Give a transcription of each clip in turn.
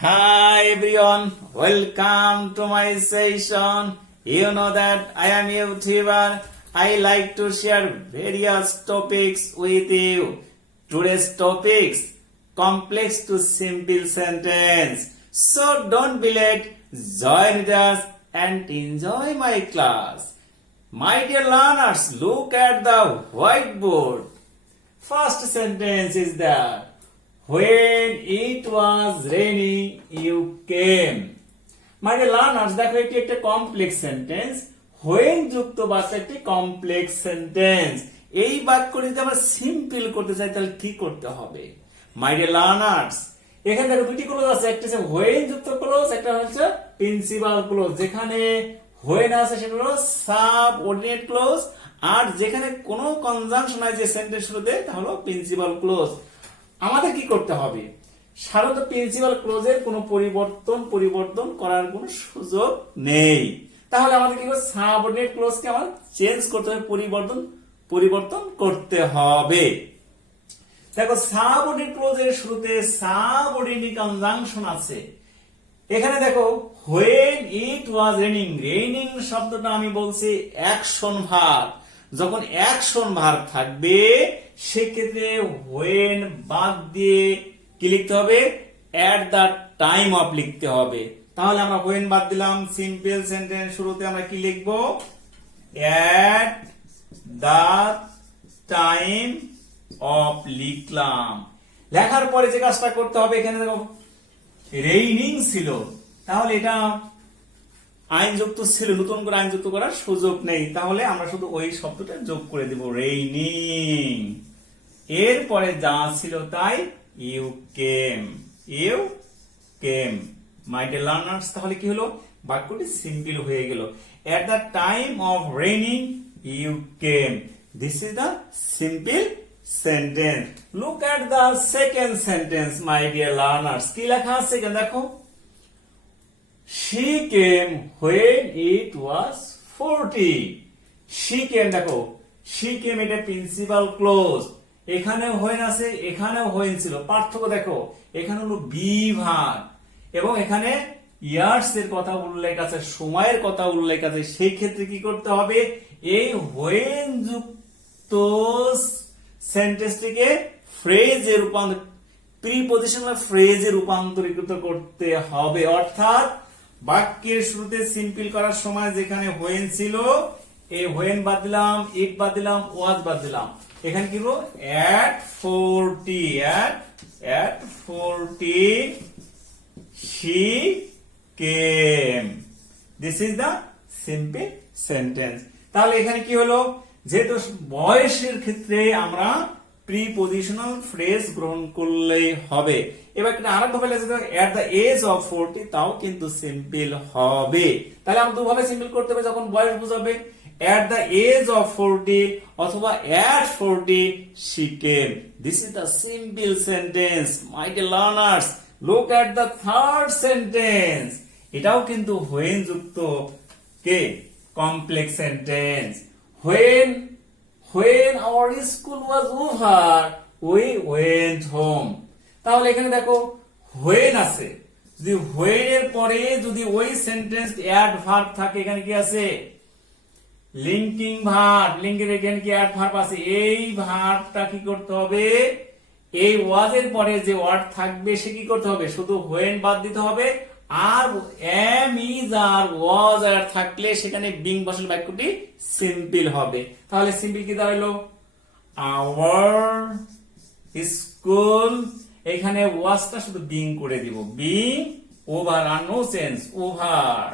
Hi everyone, welcome to my session. You know that I am YouTuber. I like to share various topics with you. Today's topics, complex to simple sentence. So don't be late, join with us and enjoy my class. My dear learners, look at the whiteboard. First sentence is that when it was raining, you came. My dear learners, দেখো এটি একটা complex sentence. when যুক্ত বাক্য একটি complex sentence. এই বাক্যটি যদি আমরা সিম্পল করতে চাই তাহলে কি করতে হবে? মাই ডিয়ার লার্নার্স, এখানে দেখো দুটি ক্লোজ আছে, একটা হচ্ছে when যুক্ত ক্লোজ, একটা হচ্ছে প্রিন্সিপাল ক্লোজ। যেখানে when আছে সেটা হলো সাবঅর্ডিনেট ক্লোজ, আর যেখানে কোনো কনজাংশন আছে সেন্টেন্স শুরুতে তাহলে প্রিন্সিপাল ক্লোজ। আমাদের কি করতে হবে? সাধারণত প্রিন্সিপাল ক্লোজের কোনো পরিবর্তন করার কোনো সুযোগ নেই। তাহলে আমাদের কি করতে, সাবঅর্ডিনেট ক্লোজকে আমাদের চেঞ্জ করতে হবে, পরিবর্তন করতে হবে। দেখো সাবঅর্ডিনেট ক্লোজের শুরুতে সাবঅর্ডিনেট কনজাংশন আছে। এখানে দেখো when it was raining, raining শব্দটা আমি বলছি অ্যাকশন ভার্ব। যখন অ্যাকশন ভার্ব থাকবে সেক্ষেত্রে when বাদ দিয়ে কি লিখতে হবে? at the time of লিখতে হবে। তাহলে আমরা when বাদ দিলাম, সিম্পল সেন্টেন্স শুরুতে আমরা কি লিখব? at the time of লিখলাম। লেখার পরে যে কাজটা করতে হবে, এখানে দেখো রেইনিং ছিল, তাহলে এটা আইনযুক্ত ছিল, নতুন করে আইনযুক্ত করার সুযোগ নেই। তাহলে আমরা শুধু ওই শব্দটা যোগ করে দেব, রেইনিং। এরপরে যা ছিল তাই you came, my dear learners. তাহলে কি হলো? বাক্যটি সিম্পল হয়ে গেল। At the time of raining you came. This is the simple sentence. Look at the second sentence my dear learners. কি লেখা আছে এখানে দেখো, she came when it was 40. she came, দেখো she came এটা প্রিন্সিপাল ক্লোজ। এখানে when আছে, এখানেও when ছিল। পার্থক্য দেখো, এখানে হলো বি ভার্ব এবং এখানে ইয়ার্স এর কথা উল্লেখ আছে, সময়ের কথা উল্লেখ আছে। সেই ক্ষেত্রে কি করতে হবে? এই when যুক্ত সেন্টেন্সটিকে ফ্রেজে প্রিপজিশন বা ফ্রেজে রূপান্তরিত করতে হবে। অর্থাৎ বাক্যের শুরুতে সিম্পল করার সময় যেখানে when ছিল, এই when বাদ দিলাম, it বাদ দিলাম, was বাদ দিলাম। এখানে কি হলো? at 40 she came. This is the simple sentence. তাহলে এখানে কি হলো? যেহেতু বয়সের ক্ষেত্রে আমরা প্রিপজিশনাল ফ্রেজ গ্রহণ করলেই হবে। এবার আরেকভাবে লেখা যায় এট দ্য এজ অফ 40, তাও কিন্তু সিম্পল হবে। তাহলে আমরা দুভাবে সিম্পল করতে হবে যখন বয়স বোঝাবে, এট দ্য এজ অফ 40 অথবা এট 40 she came. This is the simple sentence. My dear learners, look at the third sentence. এটাও কিন্তু when যুক্ত কে complex sentence. when our school was over we went home. তাহলে এখানে দেখো when আছে, যদি when এর পরে যদি ওই সেন্টেন্স অ্যাড ভার্ব থাকে, এখানে কি আছে? Linking verb. লিংকের এখানে কি অ্যাড ভার্ব আছে। এই ভার্বটা কি করতে হবে? এই ওয়াজ এর পরে যে ওয়ার্ড থাকবে সে কি করতে হবে? শুধু when বাদ দিতে হবে। আর am is আর was আর থাকলে সেখানে বিং বসালে বাক্যটি সিম্পল হবে। তাহলে সিম্পল কি দাঁড়ালো? our school, এখানে ওয়াজটা শুধু বিং করে দিব, বিং ওভার আর no change, over.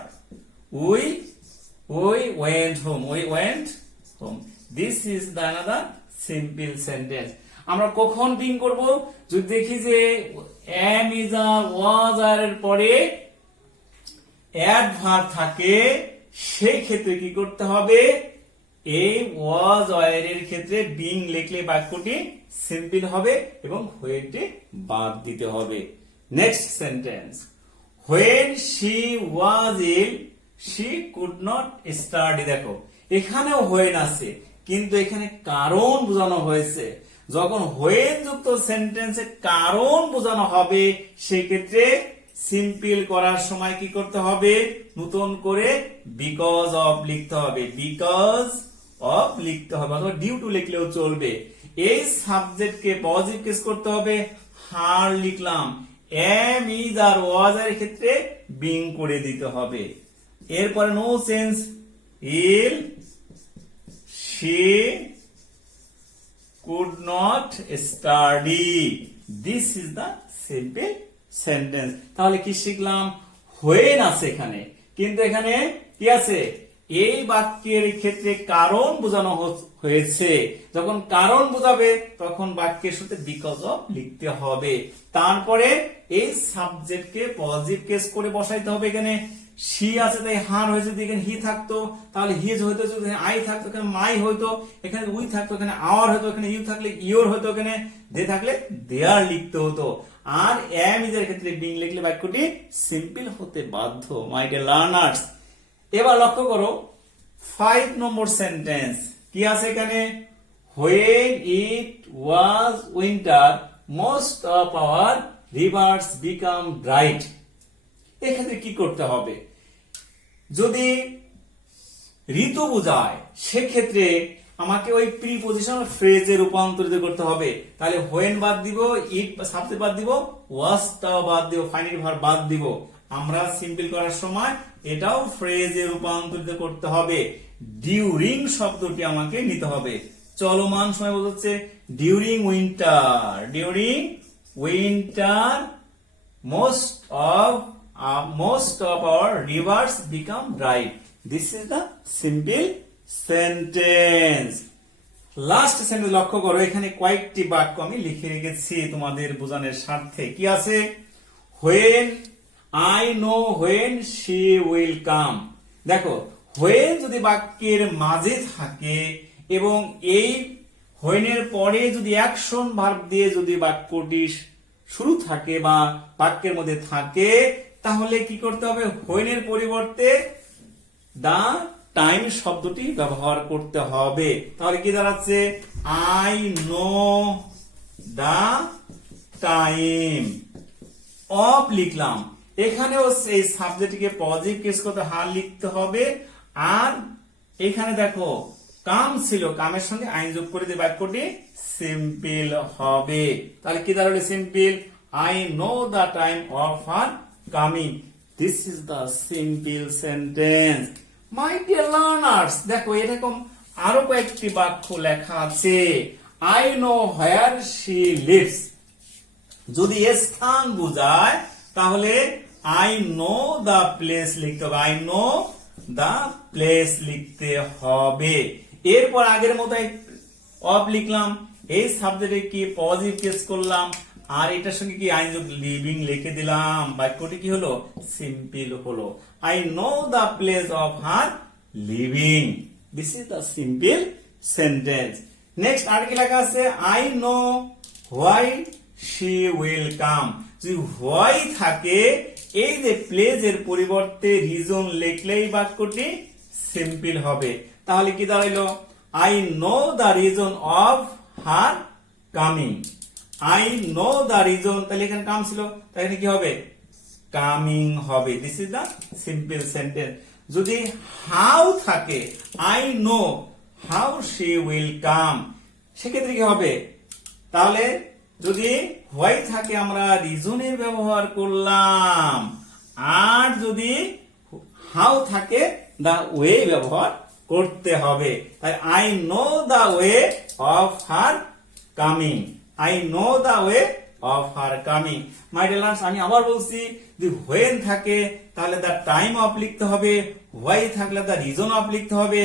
we went home. This is the another simple sentence. আমরা কখন বিং করব? যদি দেখি যে am is আর was আর এর পরে অ্যাড ভার্ব থাকে, সেই ক্ষেত্রে কি করতে হবে? এই was এর ক্ষেত্রে বিং লিখলে বাক্যটি সিম্পল হবে এবং whenটি বাদ দিতে হবে। Next sentence, when she was ill she could not study. দেখো এখানেও when আছে, কিন্তু এখানে কারণ বোঝানো হয়েছে। যখন when যুক্ত সেন্টেন্সে কারণ বোঝানো হবে সেই ক্ষেত্রে সিম্পল করার সময় কি করতে হবে, নতুন করে বিকজ অফ লিখতে হবে, বিকজ অফ লিখতে হবে, অথবা ডিউ টু লিখলেও চলবে। এই সাবজেক্টকে পজিটিভ কেস করতে হবে, হার লিখলাম, এম ইজ আর ওয়াজ এর ক্ষেত্রে বিং করে দিতে হবে। এরপরে no sense, ill she could not study. This is the simple sentence. তাহলে কি শিখলাম, when আছে এখানে, কিন্তু এখানে কি আছে, এই বাক্যের ক্ষেত্রে কারণ বোঝানো হয়েছে। যখন কারণ বোঝাবে তখন বাক্যের সাথে বিকজ অফ লিখতে হবে। তারপরে এই সাবজেক্টকে পজিটিভ কেস করে বসাইতে হবে। এখানে সি আছে তাই হার হয়েছে, যদি এখানে হি থাকতো তাহলে হিজ হইতো, যদি আই থাকতো এখানে মাই হইতো, এখানে উই থাকতো এখানে আওয়ার হইতো, এখানে ইউ থাকলে ইওর হইতো, এখানে দে থাকলে দেয়ার লিখতে হতো। আর এম ইজ এর ক্ষেত্রে বিং লিখলে বাক্যটি সিম্পল হতে বাধ্য। মাই ডিয়ার লার্নার্স, এবার লক্ষ্য করো 5 নম্বর সেন্টেন্স কি আছে এখানে, when it was winter most of our rivers become dried। এক্ষেত্রে কি করতে হবে, যদি ঋতু বোঝায় সেক্ষেত্রে আমাকে ওই প্রিপজিশনাল ফ্রেজে রূপান্তরিত করতে হবে। তাহলে when বাদ দিব, ইট সাবজেক্ট বাদ দিব, ওয়াজটা বাদ দিব, ফাইনাল ভার্ব বাদ দিব। আমরা সিম্পল করার সময় এটাও ফ্রেজে রূপান্তরিত করতে হবে। ডিউরিং শব্দটি আমাকে নিতে হবে, চলমান সময় বোঝাচ্ছে during winter, during winter most of our rivers become dry. This is the simple sentence. Last sentence লক্ষ্য করো, এখানে কয়েকটি বাক্য আমি লিখে রেখেছি তোমাদের বোঝানোর স্বার্থে। কি আছে, when I know when she will come। দেখো when যদি বাক্যের মাঝে থাকে এবং এই when এর পরে যদি অ্যাকশন ভার্ব দিয়ে যদি বাক্যটি শুরু থাকে বা বাক্যের মধ্যে থাকে, তাহলে কি করতে হবে, when এর পরিবর্তে দা টাইম শব্দটি ব্যবহার করতে হবে। তাহলে কি দাঁড়াচ্ছে, I know the time of লিখলাম। এখানেও এই সাবজেক্টকে পজিটিভ কেস করতে হার লিখতে হবে। আর এখানে দেখো কাম ছিল, কামের সঙ্গে আইন যোগ করে দিয়ে বাক্যটি সিম্পল হবে। তাহলে কি দাঁড়াবে, simple, I know the time of her coming. This is the simple sentence. My dear learners, দেখো এরকম আরো কয়েকটি বাক্য লেখা আছে। I know where she lives, যদি স্থান বোঝায় তাহলে আই নো দা প্লেস লিখতে হবে, আই নো দা প্লেস লিখতে হবে। এরপর আগের মতো অফ লিখলাম, এই সাবজেক্টে কি পজিটিভ কেস করলাম, আর এটার সঙ্গে কি আইন যোগ লিভিং লিখে দিলাম, বাক্যটি কি হলো, সিম্পল হলো। I know the place of her living. This is the simple sentence. Next আর কি লেখা আছে, I know why she will come. যদি হোয়াই থাকে, এই যে প্লেস এর পরিবর্তে রিজন লিখলেই বাক্যটি সিম্পল হবে। তাহলে কি দাঁড়াইলো, I know the reason of her coming. I know the reason, তাহলে এখানে কাম ছিল, তাহলে এখানে কি হবে, কামিং হবে। This is the simple sentence. যদি হাউ থাকে, I know how she will come, সেক্ষেত্রে কি হবে, তাহলে যদি হোয়াই থাকে আমরা রিজনের ব্যবহার করলাম, আর যদি হাউ থাকে দা ওয়ে ব্যবহার করতে হবে। তাই I know the way of her coming, I know the way of her coming. My dear learners, আমি আবার বলছি, যদি when থাকে তাহলে দা টাইম অফ লিখতে হবে, হোয়াই থাকলে দা রিজন অফ লিখতে হবে,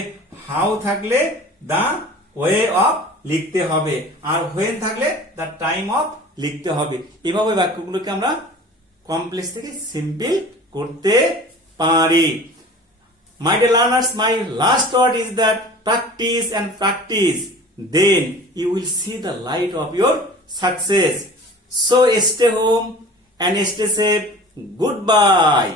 হাউ থাকলে দা ওয়ে অফ লিখতে হবে, আর when থাকলে দা টাইম অফ লিখতে হবে। এভাবে বাক্যগুলোকে আমরা কমপ্লেক্স থেকে সিম্পল করতে পারি। My dear learners, my last word is that practice and practice. Then you will see the light of your success. So stay home and stay safe. Goodbye.